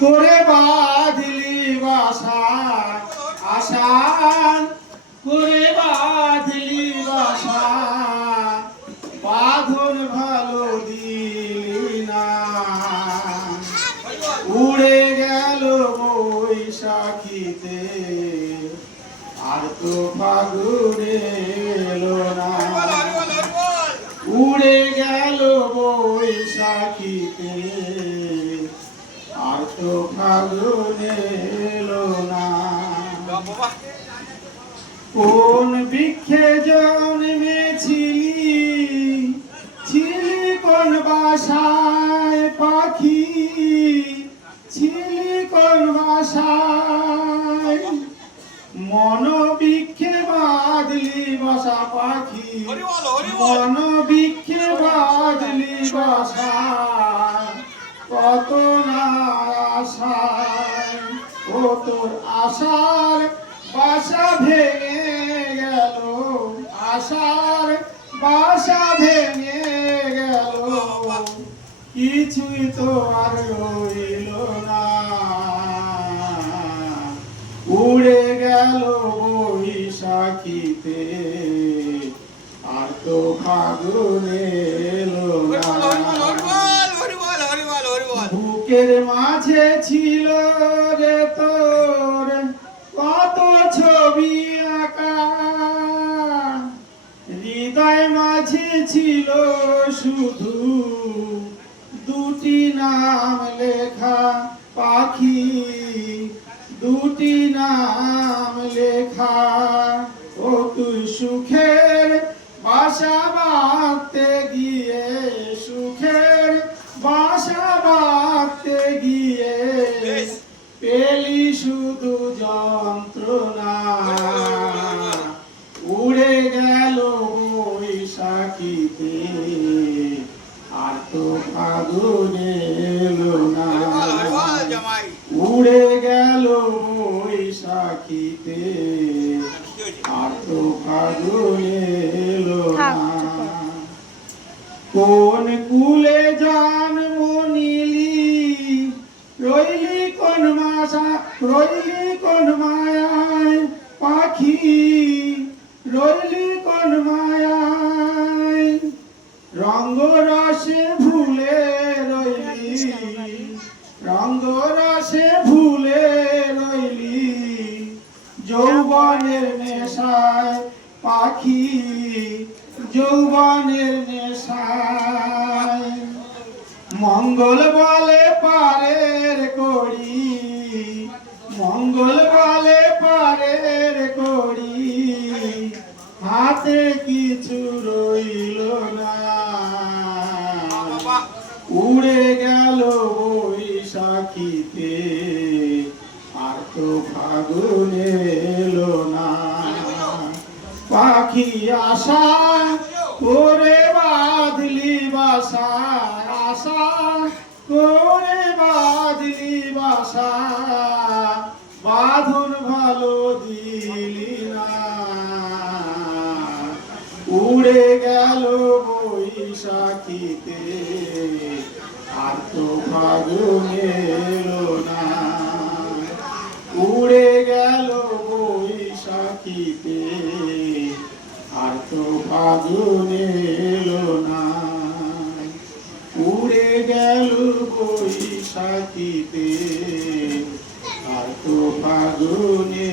করে বাঁধলি বাসা আশা করে বাঁধলি বাসা বাঁধন ভালো দিলি না উড়ে গেল বৈশাখীতে আর তো ফাগুনে এলো না উড়ে গেল বৈশাখীতে আর তো ফাগুনে এলো না কোন বৃক্ষে জন্মেছিলি ছিলি কোন বাসায় পাখি ছিলি কোন বাসায় মন বৃক্ষে বাঁধলি বাসা পাখি মন বৃক্ষে বাঁধলি বাসা কত না আশায় ও তোর আশার বাসা ভেঙে গেল আশার বাসা ভেঙে গেল কিছুই তো আর রইল না উড়ে গেল বৈশাখীতে আর তো ফাগুনে এলো না বুকের মাঝে ছিল রে তোর কত ছবি আঁকা হৃদয় মাঝে ছিল শুধু দুটি নাম লেখা পাখি দুটি নাম লেখা ও তুই সুখের বাসা বাঁধতে গিয়ে সুখের বাসা বাঁধতে গিয়ে পেলি শুধু যন্ত্রণা উড়ে গেল বৈশাখীতে আর তো ফাগুনে এলো না উড়ে গেল বৈশাখীতে আর তো ফাগুনে এলো না কোন কুলে জন্ম নিলি রইলি কোন মাসা রইলি কোন মায়ায় পাখি রইলি কোন মায়ায় রঙ্গ রসে ভুলে রইলি রঙ্গ রসে ভুলে রইলি যৌবনের নেশায় পাখি যৌবনের নেশায় মঙ্গল বলে পারের কড়ি মঙ্গল বলে পারের কড়ি হাতে কিছু রইল না উড়ে গেল বৈশাখীতে আর তো ফাগুনে এলো না পাখি আশা করে বাঁধলি বাসা আশা করে বাঁধলি বাসা বাঁধন ভালো দিলি না উড়ে গেল বৈশাখীতে আর তো ফাগুনে এলো না উড়ে গেল বৈশাখীতে আর তো ফাগুনে এলো না উড়ে গেল বৈশাখীতে আর তো ফাগুনে